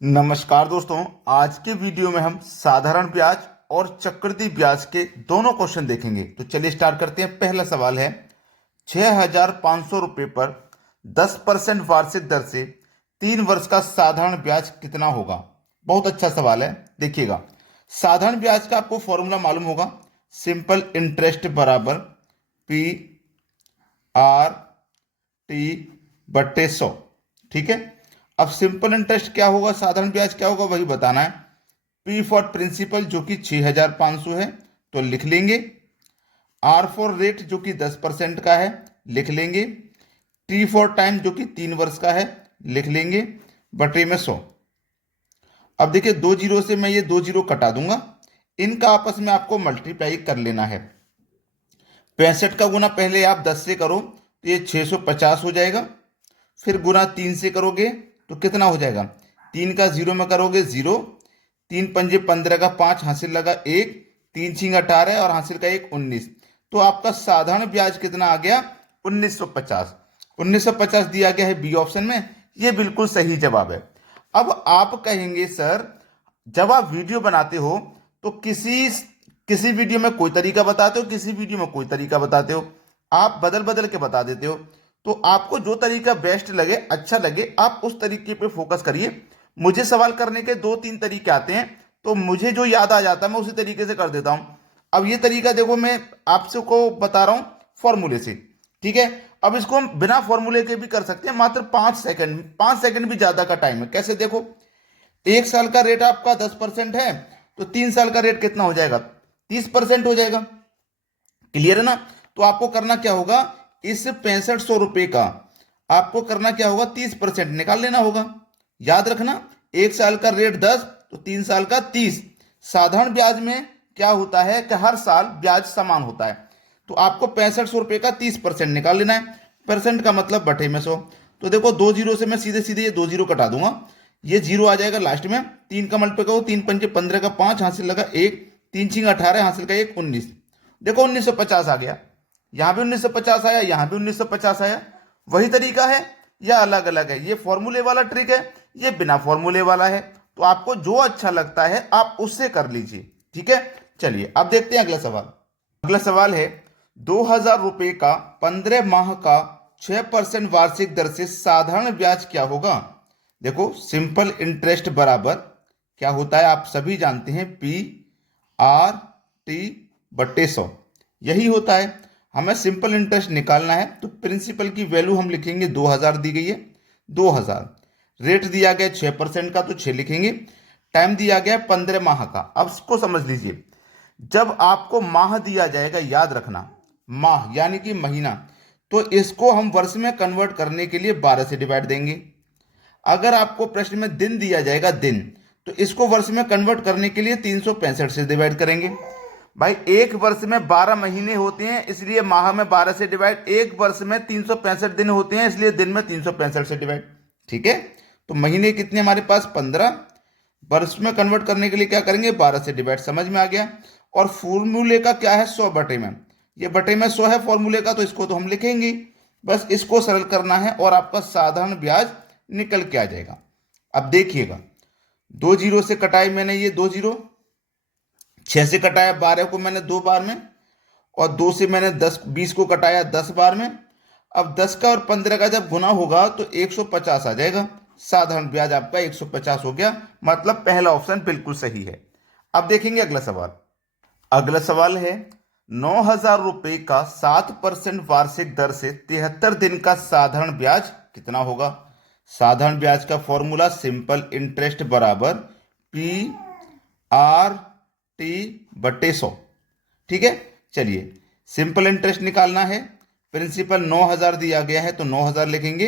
नमस्कार दोस्तों। आज के वीडियो में हम साधारण ब्याज और चक्रवृद्धि ब्याज के दोनों क्वेश्चन देखेंगे। तो चलिए स्टार्ट करते हैं। पहला सवाल है, 6,500 रुपये पर 10% वार्षिक दर से 3 वर्ष का साधारण ब्याज कितना होगा। बहुत अच्छा सवाल है, देखिएगा। साधारण ब्याज का आपको फॉर्मूला मालूम होगा, सिंपल इंटरेस्ट बराबर पी आर टी बट्टे 100। ठीक है, अब सिंपल इंटरेस्ट क्या होगा, साधारण ब्याज क्या होगा, वही बताना है। पी फॉर प्रिंसिपल जो कि 6,500 है तो लिख लेंगे। आर फॉर रेट जो कि 10% का है लिख लेंगे। टी फॉर टाइम जो कि 3 वर्ष का है लिख लेंगे, बटे में 100। अब देखिए, 2 जीरो से मैं ये 2 जीरो कटा दूंगा, इनका आपस में आपको मल्टीप्लाई कर लेना है। 65 का गुना पहले आप 10 से करो तो ये 650 हो जाएगा। फिर गुना 3 से करोगे तो कितना हो जाएगा, 3 का 0 में करोगे 0, 3 पंजे 15 का 5 हासिल लगा 1, 3 छिंग 18 और हासिल का 1 19। तो आपका साधारण ब्याज कितना आ गया, 1950। 1950 दिया गया है बी ऑप्शन में, ये बिल्कुल सही जवाब है। अब आप कहेंगे सर, जब आप वीडियो बनाते हो तो किसी किसी वीडियो में कोई तरीका बताते हो, किसी वीडियो में कोई तरीका बताते हो, आप बदल बदल के बता देते हो। तो आपको जो तरीका बेस्ट लगे, अच्छा लगे, आप उस तरीके पे फोकस करिए। मुझे सवाल करने के 2-3 तरीके आते हैं, तो मुझे जो याद आ जाता है मैं उसी तरीके से कर देता हूं। अब ये तरीका देखो, मैं आपसे को बता रहा हूं फॉर्मूले से। ठीक है, अब इसको हम बिना फॉर्मूले के भी कर सकते हैं, मात्र 5 सेकंड, 5 सेकंड भी ज्यादा का टाइम है। कैसे, देखो, 1 साल का रेट आपका 10% है तो 3 साल का रेट कितना हो जाएगा, 30% हो जाएगा। क्लियर है ना। तो आपको करना क्या होगा, इस 6500 रुपये का आपको करना क्या होगा, 30% निकाल लेना होगा। याद रखना, 1 साल का रेट 10 तो 3 साल का 30। साधारण ब्याज में क्या होता है कि हर साल ब्याज समान होता है। तो आपको 6500 रुपये का 30% निकाल लेना है। परसेंट का मतलब बटे में 100। तो देखो, 2 जीरो से मैं सीधे सीधे ये 2 जीरो कटा दूंगा, ये 0 आ जाएगा लास्ट में। 3 का मल्टीप्लाई करो, 3 पंजे 15 का 5 हासिल लगा 1, 3 छिंग 18 हासिल का 1 19। देखो 1950 आ गया, यहां भी 1950 आया, यहां भी 1950 आया। वही तरीका है या अलग अलग है, ये फॉर्मूले वाला ट्रिक है, ये बिना फॉर्मूले वाला है। तो आपको जो अच्छा लगता है आप उससे कर लीजिए। ठीक है, चलिए अब देखते हैं अगला सवाल। अगला सवाल है, 2,000 रुपये का 15 माह का 6% वार्षिक दर से साधारण ब्याज क्या होगा। देखो, सिंपल इंटरेस्ट बराबर क्या होता है, आप सभी जानते हैं, पी आर टी बट्टे 100, यही होता है। हमें सिंपल इंटरेस्ट निकालना है तो प्रिंसिपल की वैल्यू हम लिखेंगे 2,000 दी गई है, 2,000। रेट दिया गया 6% का तो 6 लिखेंगे। टाइम दिया गया 15 माह का। अब इसको समझ लीजिए, जब आपको माह दिया जाएगा, याद रखना, माह यानी कि महीना, तो इसको हम वर्ष में कन्वर्ट करने के लिए 12 से डिवाइड देंगे। अगर आपको प्रश्न में दिन दिया जाएगा, दिन, तो इसको वर्ष में कन्वर्ट करने के लिए 365 से डिवाइड करेंगे। भाई, एक वर्ष में 12 महीने होते हैं, इसलिए माह में 12 से डिवाइड। एक वर्ष में 365 दिन होते हैं, इसलिए दिन में 365 से डिवाइड। ठीक है, तो महीने कितने हमारे पास, 15। वर्ष में कन्वर्ट करने के लिए क्या करेंगे, 12 से डिवाइड। समझ में आ गया। और फॉर्मूले का क्या है, 100 बटे में, ये बटे में 100 है फॉर्मूले का, तो इसको तो हम लिखेंगे। बस इसको सरल करना है और आपका साधारण ब्याज निकल के आ जाएगा। अब देखिएगा, 2 जीरो से कटाई मैंने, ये 2 जीरो, 6 से कटाया 12 को मैंने 2 बार में, और 2 से मैंने 20 को कटाया 10 बार में। अब 10 का और 15 का जब गुना होगा तो 150 आ जाएगा। साधारण ब्याज आपका 150 हो गया, मतलब पहला ऑप्शन बिल्कुल सही है। अब देखेंगे अगला सवाल। अगला सवाल है, 9,000 रुपये का 7% वार्षिक दर से 73 दिन का साधारण ब्याज कितना होगा। साधारण ब्याज का फॉर्मूला सिंपल इंटरेस्ट बराबर पी आर टी बट्टे 100। ठीक है, चलिए सिंपल इंटरेस्ट निकालना है। प्रिंसिपल 9,000 दिया गया है तो 9,000 लिखेंगे।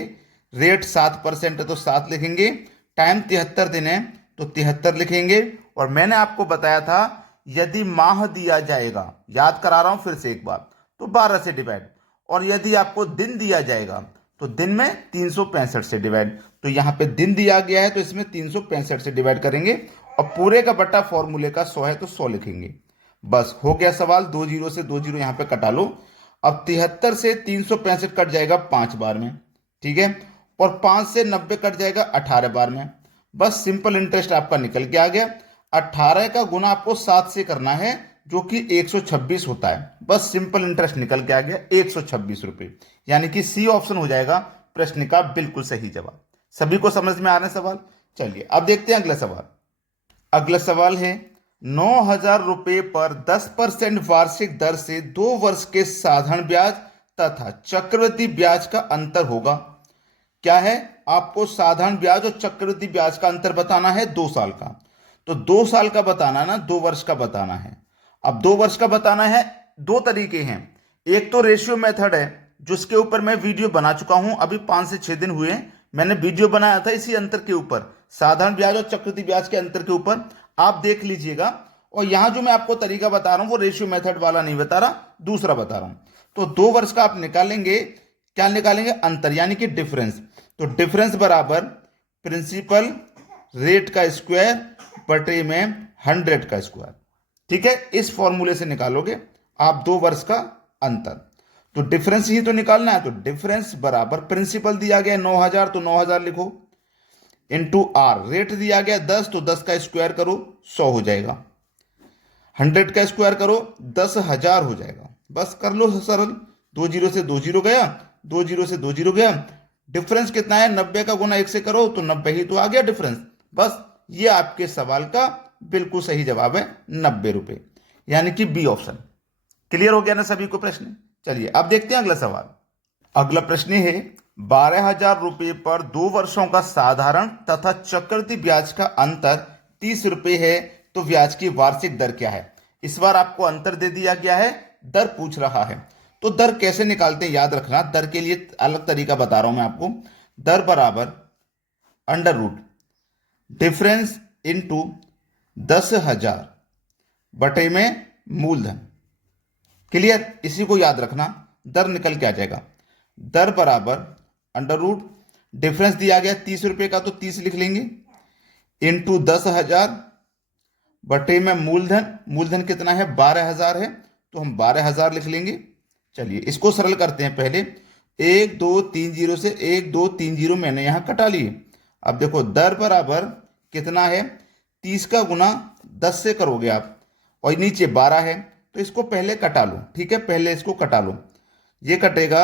रेट 7% है तो 7 लिखेंगे। टाइम 73 दिन है तो 73 लिखेंगे। और मैंने आपको बताया था, यदि माह दिया जाएगा, याद करा रहा हूं फिर से एक बार, तो 12 से डिवाइड। और यदि आपको दिन दिया जाएगा तो दिन में 365 से डिवाइड। तो यहां पे दिन दिया गया है तो इसमें 365 से डिवाइड करेंगे, और पूरे का बट्टा फॉर्मूले का 100 है तो 100 लिखेंगे। बस हो गया सवाल। 2 जीरो से 2 जीरो यहां पे कटा लो। अब 73 से 365 कट जाएगा 5 बार में। ठीक है, और 5 से 90 कट जाएगा 18 बार में। बस सिंपल इंटरेस्ट आपका निकल के आ गया। 18 का गुना आपको 7 से करना है जो कि 126 होता है। बस सिंपल इंटरेस्ट निकल के आ गया 126 रुपये, यानी कि सी ऑप्शन हो जाएगा प्रश्न का बिल्कुल सही जवाब। सभी को समझ में आ रहे सवाल? चलिए अब देखते हैं अगला सवाल। अगला सवाल है 9,000 रुपये पर 10% वार्षिक दर से 2 वर्ष के साधारण ब्याज तथा चक्रवृद्धि ब्याज का अंतर होगा। क्या है? आपको साधारण ब्याज और चक्रवृद्धि ब्याज का अंतर बताना है 2 साल का। तो 2 साल का बताना ना, 2 वर्ष का बताना है। अब 2 वर्ष का बताना है, 2 तरीके हैं। एक तो रेशियो मेथड है जिसके ऊपर मैं वीडियो बना चुका हूं, अभी 5 से 6 दिन हुए मैंने वीडियो बनाया था इसी अंतर के ऊपर, साधारण ब्याज और चक्रवृद्धि ब्याज के अंतर के ऊपर, आप देख लीजिएगा। और यहां जो मैं आपको तरीका बता रहा हूं वो रेशियो मेथड वाला नहीं बता रहा, दूसरा बता रहा हूं। तो 2 वर्ष का आप निकालेंगे, क्या निकालेंगे? अंतर, यानी कि डिफरेंस। तो डिफरेंस बराबर प्रिंसिपल रेट का स्क्वायर बटे में 100 का स्क्वायर। ठीक है, इस फॉर्मूले से निकालोगे आप 2 वर्ष का अंतर। तो डिफरेंस ही तो निकालना है। तो डिफरेंस बराबर प्रिंसिपल दिया गया 9,000 तो 9,000 लिखो, इंटू आर। रेट दिया गया 10 तो 10 का स्क्वायर करो 100 हो जाएगा, 100 का स्क्वायर करो 10,000 हो जाएगा। बस कर लो सरल, 2 जीरो से 2 जीरो गया, 2 जीरो से 2 जीरो गया। डिफरेंस कितना है? 90 का गुना 1 से करो तो 90 ही तो आ गया डिफरेंस। बस ये आपके सवाल का बिल्कुल सही जवाब है, 90 रुपये, यानी कि बी ऑप्शन। क्लियर हो गया ना सभी को प्रश्न? चलिए अब देखते हैं अगला सवाल। अगला प्रश्न है 12,000 रुपये पर 2 वर्षों का साधारण तथा चक्रवृद्धि ब्याज का अंतर 30 रुपये है, तो ब्याज की वार्षिक दर क्या है? इस बार आपको अंतर दे दिया गया है, दर पूछ रहा है। तो दर कैसे निकालते हैं याद रखना, दर के लिए अलग तरीका बता रहा हूं मैं आपको। दर बराबर अंडर रूट डिफरेंस इंटू 10,000 बटे में मूलधन। क्लियर? इसी को याद रखना, दर निकल के आ जाएगा। दर बराबर अंडर रूट डिफरेंस दिया गया 30 रुपये का तो 30 लिख लेंगे, इंटू 10,000 बटे में मूलधन। मूलधन कितना है? 12,000 है, तो हम 12,000 लिख लेंगे। चलिए इसको सरल करते हैं। पहले 1 2 3 जीरो से 1 2 3 जीरो मैंने यहां कटा लिए। अब देखो दर बराबर कितना है? 30 का गुना 10 से करोगे आप, और नीचे 12 है तो इसको पहले कटा लो। ठीक है, पहले इसको कटा लो। ये कटेगा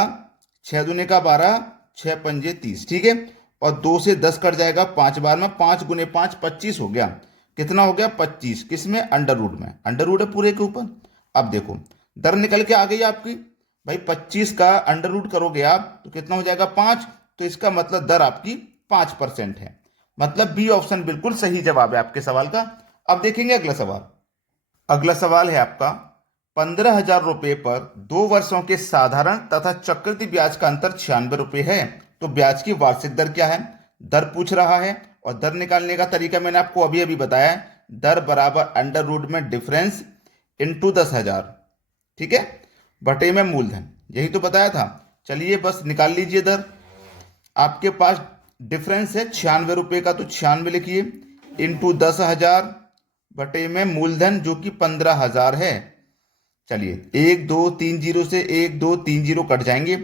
6 दूने का 12, 6 पंजे 30। ठीक है, और 2 से 10 कट जाएगा 5 बार में, 5 गुने 5 25 हो गया। कितना हो गया? 25। किसमें? अंडर रूट में। अंडर रूट है पूरे के ऊपर। अब देखो दर निकल के आ गई आपकी भाई, 25 का अंडर रूट करोगे आप तो कितना हो जाएगा? 5। तो इसका मतलब दर आपकी 5% है। मतलब बी ऑप्शन बिल्कुल सही जवाब है आपके सवाल का। अब देखेंगे अगला सवाल। अगला सवाल है आपका 15,000 रुपये पर 2 वर्षों के साधारण तथा चक्रवृद्धि ब्याज का अंतर 96 रुपये है, तो ब्याज की वार्षिक दर क्या है? दर पूछ रहा है, और दर निकालने का तरीका मैंने आपको अभी अभी बताया है। दर बराबर अंडर रूट में डिफरेंस इंटू 10,000, ठीक है, बटे में मूलधन। यही तो बताया था। चलिए बस निकाल लीजिए दर। आपके पास डिफरेंस है 96 रुपये का, तो 96 लिखिए, इंटू 10,000 बटे में मूलधन जो कि 15,000 है। चलिए 1 2 3 जीरो से 1 2 3 जीरो कट जाएंगे,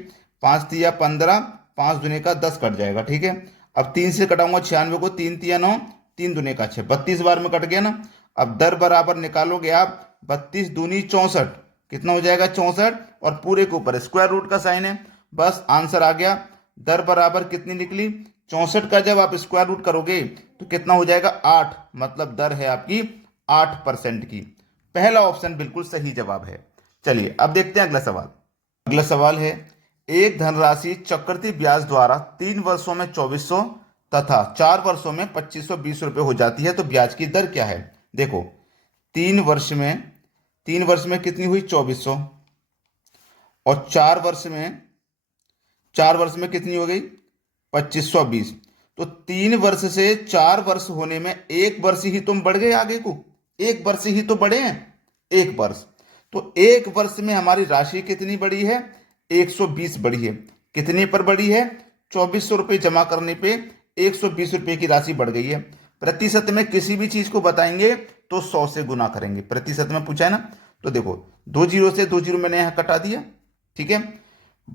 5 तिया 15, 5 दुने का 10 कट जाएगा। ठीक है, अब 3 से कटाऊंगा 96 को, 3 तिया 9, 3 दुने का 6, 32 बार में कट गया ना। अब दर बराबर निकालोगे आप 32 दूनी 64, कितना हो जाएगा? 64, और पूरे के ऊपर स्क्वायर रूट का साइन है। बस आंसर आ गया। दर बराबर कितनी निकली? 64 का जब आप स्क्वायर रूट करोगे तो कितना हो जाएगा? 8। मतलब दर है आपकी 8% की। पहला ऑप्शन बिल्कुल सही जवाब है। चलिए अब देखते हैं अगला सवाल। अगला सवाल है एक धनराशि चक्रवृद्धि ब्याज द्वारा 3 वर्षों में 2400 तथा 4 वर्षों में 2520 रुपये हो जाती है, तो ब्याज की दर क्या है? देखो 3 वर्ष में कितनी हुई? 2400, और 4 वर्ष में कितनी हो गई? 2520। तो 3 वर्ष से 4 वर्ष होने में 1 वर्ष ही तुम बढ़ गए आगे को, 1 वर्ष ही तो बढ़े हैं, 1 वर्ष। तो 1 वर्ष में हमारी राशि कितनी बढ़ी है? 120 बढ़ी है। कितने पर बढ़ी है? 2400 रुपये जमा करने पे 120 रुपये की राशि बढ़ गई है। प्रतिशत में किसी भी चीज को बताएंगे तो 100 से गुना करेंगे। प्रतिशत में पूछा है ना, तो देखो 2 जीरो से 2 जीरो मैंने यहां कटा दिया। ठीक है,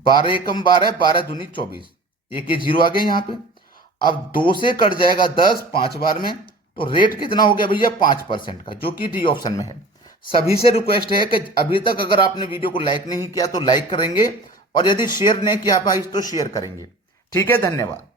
12 एकम 12, 12 दूनी 24, एक ये जीरो आ गया यहाँ पे। अब 2 से कट जाएगा 10 5 बार में, तो रेट कितना हो गया भैया 5% का, जो कि डी ऑप्शन में है। सभी से रिक्वेस्ट है कि अभी तक अगर आपने वीडियो को लाइक नहीं किया तो लाइक करेंगे, और यदि शेयर नहीं किया भाई तो शेयर करेंगे। ठीक है, धन्यवाद।